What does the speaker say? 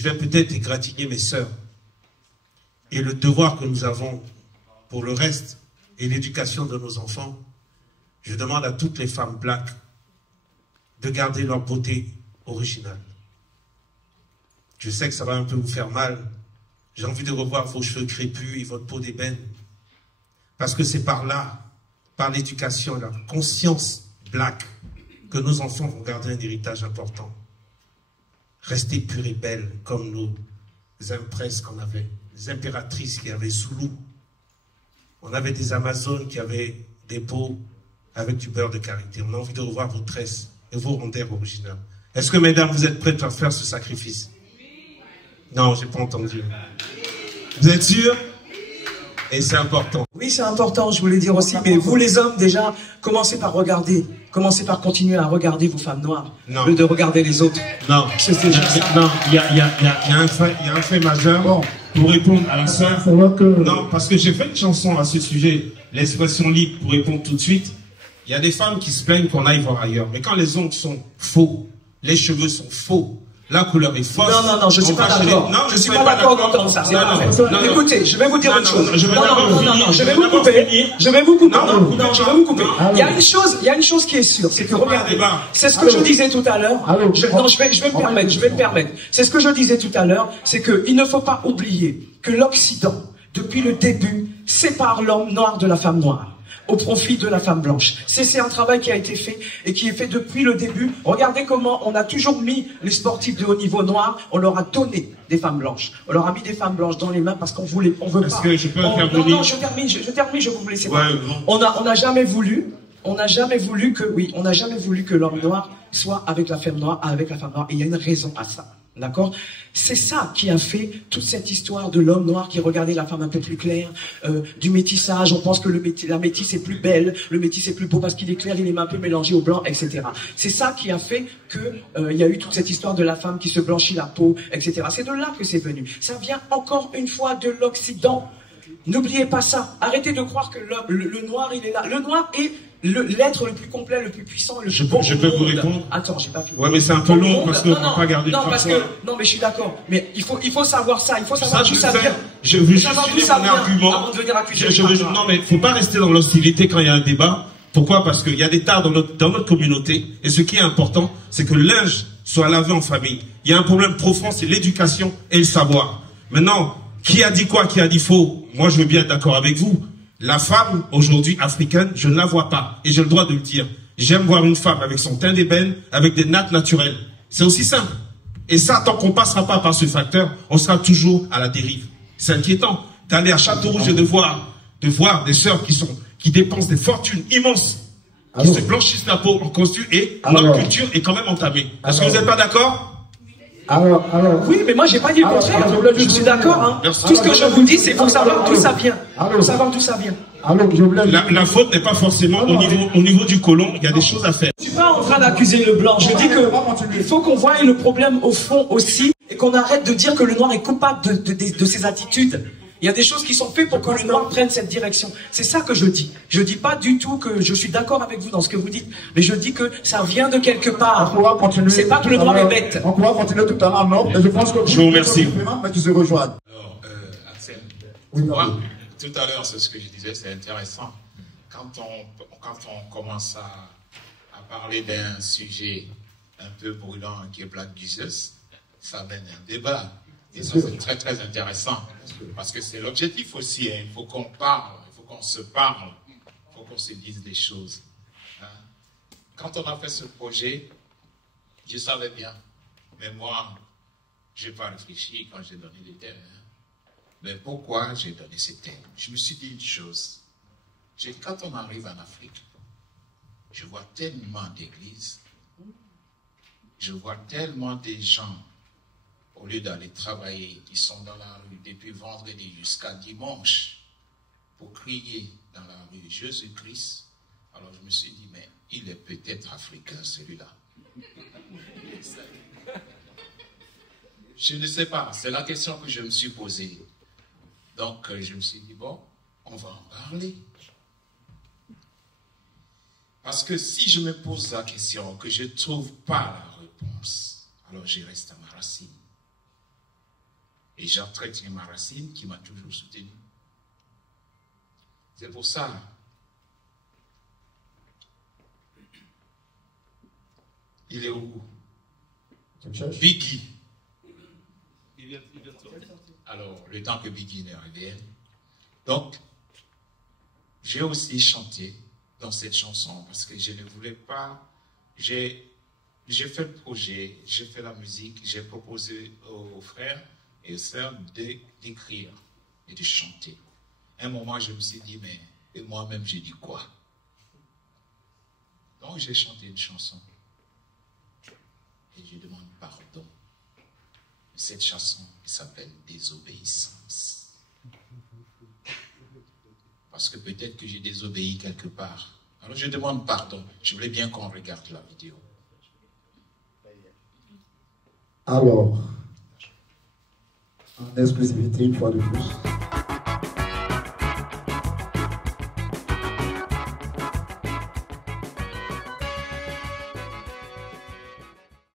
Je vais peut-être égratigner mes sœurs. Et le devoir que nous avons pour le reste et l'éducation de nos enfants, je demande à toutes les femmes black de garder leur beauté originale. Je sais que ça va un peu vous faire mal. J'ai envie de revoir vos cheveux crépus et votre peau d'ébène. Parce que c'est par là, par l'éducation et la conscience black, que nos enfants vont garder un héritage important. Restez pures et belles comme nos impresses qu'on avait, les impératrices qui avaient Zoulou. On avait des Amazones qui avaient des peaux avec du beurre de karité. On a envie de revoir vos tresses et vos rondeurs originales. Est-ce que, mesdames, vous êtes prêtes à faire ce sacrifice? Non, j'ai pas entendu. Vous êtes sûrs? Et c'est important. Oui, c'est important, je voulais dire aussi. Mais vous, les hommes, déjà, commencez par regarder. Commencez par continuer à regarder vos femmes noires. Non. Au lieu de regarder les autres. Non. Non, il y a un fait majeur. Bon. Pour répondre à la sœur. Non, parce que j'ai fait une chanson à ce sujet, l'expression libre, pour répondre tout de suite. Il y a des femmes qui se plaignent qu'on aille voir ailleurs. Mais quand les ongles sont faux, les cheveux sont faux, la couleur est fausse. Non, je suis pas d'accord. Je suis pas d'accord d'entendre ça. Non. Écoutez, je vais vous dire une chose. Non, je vais vous couper. Je vais vous couper. Non, je vais vous couper. Il y a une chose qui est sûre, c'est que regardez, c'est ce que je disais tout à l'heure. Non, je vais me permettre. C'est ce que je disais tout à l'heure, c'est qu'il ne faut pas oublier que l'Occident, depuis le début, sépare l'homme noir de la femme noire au profit de la femme blanche. C'est un travail qui a été fait et qui est fait depuis le début. Regardez comment on a toujours mis les sportifs de haut niveau noirs, on leur a donné des femmes blanches. On leur a mis des femmes blanches dans les mains parce qu'on veut pas. Est-ce que je peux intervenir? Non, je termine, je vous laisse pas. On n'a jamais voulu que l'homme noir soit avec la femme noire, et il y a une raison à ça. D'accord? C'est ça qui a fait toute cette histoire de l'homme noir qui regardait la femme un peu plus claire, du métissage. On pense que la métisse est plus belle, le métis est plus beau parce qu'il est clair, il est un peu mélangé au blanc, etc. C'est ça qui a fait que il y a eu toute cette histoire de la femme qui se blanchit la peau, etc. C'est de là que c'est venu. Ça vient encore une fois de l'Occident. N'oubliez pas ça. Arrêtez de croire que le noir, il est là. Le noir est l'être le plus complet, le plus puissant, le plus beau. Je peux vous répondre? Attends, j'ai pas fini. Ouais, mais c'est un peu long parce qu'on va pas garder. Non, mais je suis d'accord. Mais il faut savoir ça. Il faut savoir d'où ça vient. Je veux juste finir mon argument. Avant de venir accuser. Non, mais faut pas rester dans l'hostilité quand il y a un débat. Pourquoi? Parce qu'il y a des tares dans notre communauté. Et ce qui est important, c'est que le linge soit lavé en famille. Il y a un problème profond, c'est l'éducation et le savoir. Maintenant, qui a dit quoi, qui a dit faux? Moi, je veux bien être d'accord avec vous. La femme, aujourd'hui, africaine, je ne la vois pas. Et j'ai le droit de le dire. J'aime voir une femme avec son teint d'ébène, avec des nattes naturelles. C'est aussi simple. Et ça, tant qu'on passera pas par ce facteur, on sera toujours à la dérive. C'est inquiétant d'aller à Châteaurouge et de voir des sœurs qui dépensent des fortunes immenses, qui se blanchissent la peau en costume et leur culture est quand même entamée. Est-ce que vous n'êtes pas d'accord? Oui, mais moi j'ai pas dit le contraire. Je suis d'accord. Hein. Tout ce que je vous dis, c'est pour savoir d'où ça vient. Pour savoir d'où ça vient. La faute n'est pas forcément au niveau du côlon. Il y a des choses à faire. Je suis pas en train d'accuser le blanc. Je dis que il faut qu'on voie le problème au fond aussi et qu'on arrête de dire que le noir est coupable de ses attitudes. Il y a des choses qui sont faites pour que le noir prenne cette direction. C'est ça que je dis. Je dis pas du tout que je suis d'accord avec vous dans ce que vous dites, mais je dis que ça vient de quelque part. C'est pas que le noir est bête. On pourra continuer tout à l'heure, non? Et je pense que je vous remercie. Mais tu se rejoins. Alors, Axel, moi, tout à l'heure, c'est ce que je disais, c'est intéressant. Quand on commence à parler d'un sujet un peu brûlant qui est Black Jesus, ça mène un débat. Et ça, c'est très, très intéressant. Parce que c'est l'objectif aussi. Hein. Il faut qu'on parle, il faut qu'on se parle, il faut qu'on se dise des choses. Hein. Quand on a fait ce projet, je savais bien. Mais moi, je n'ai pas réfléchi quand j'ai donné les thèmes. Hein. Mais pourquoi j'ai donné ces thèmes? Je me suis dit une chose. Quand on arrive en Afrique, je vois tellement d'églises, je vois tellement de gens. Au lieu d'aller travailler, ils sont dans la rue depuis vendredi jusqu'à dimanche pour crier dans la rue Jésus-Christ. Alors je me suis dit, mais il est peut-être africain celui-là. Je ne sais pas, c'est la question que je me suis posée. Donc je me suis dit, bon, on va en parler. Parce que si je me pose la question que je ne trouve pas la réponse, alors je reste à ma racine. Et j'entretiens ma racine qui m'a toujours soutenu. C'est pour ça. Il est où? Biggie. Alors, le temps que Biggie ne revienne. Donc, j'ai aussi chanté dans cette chanson parce que je ne voulais pas. J'ai fait le projet, j'ai fait la musique, j'ai proposé aux frères et aux sœurs d'écrire et de chanter. À un moment, je me suis dit, mais et moi-même, j'ai dit quoi? Donc, j'ai chanté une chanson. Et je demande pardon. Cette chanson qui s'appelle Désobéissance. Parce que peut-être que j'ai désobéi quelque part. Alors je demande pardon. Je voulais bien qu'on regarde la vidéo. Alors, en exclusivité, une fois de plus.